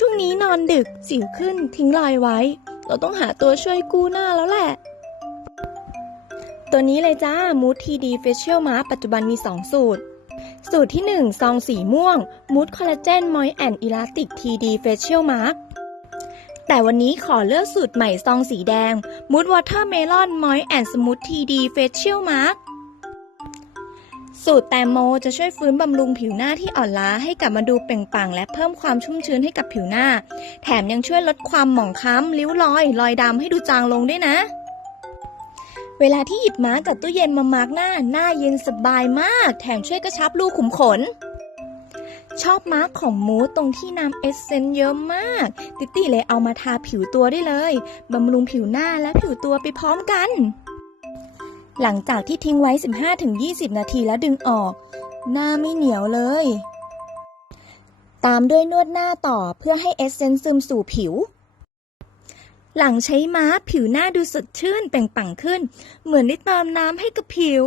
ช่วงนี้นอนดึกสิวขึ้นทิ้งรอยไว้ เราต้องหาตัวช่วยกู้หน้าแล้วแหละ ตัวนี้เลยจ้า Mood TD Facial Mask ปัจจุบันมี 2 สูตร สูตรที่ 1 ซองสีม่วง Mood Collagen Moist and Elastic TD Facial Mask แต่วันนี้ขอเลือกสูตรใหม่ซองสีแดง Mood Watermelon Moist and Smooth TD Facial Mask สูตรแตงโมจะช่วยฟื้นบำรุงผิวหน้าที่อ่อนล้าให้กลับมาดูเปล่งปลั่งและเพิ่มความชุ่มชื้นให้กับผิวหน้า แถมยังช่วยลดความหมองคล้ำริ้วรอย รอยดำให้ดูจางลงด้วยนะ เวลาที่หยิบมาร์กจากตู้เย็นมามาร์กหน้า หน้าเย็นสบายมาก แถมช่วยกระชับรูขุมขน ชอบมาร์กของมูสตรงที่น้ำเอสเซนต์เยอะมาก ติตี้เลยเอามาทาผิวตัวได้เลยบำรุงผิวหน้าและผิวตัวไปพร้อมกัน หลังจากที่ทิ้งไว้ 15-20 นาทีแล้วดึงออก หน้าไม่เหนียวเลย ตามด้วยนวดหน้าต่อเพื่อให้เอสเซนซ์ซึมสู่ผิว หลังใช้มาผิวหน้าดูสดชื่นเปล่งปลั่งขึ้น เหมือนได้เติมน้ำให้กับผิว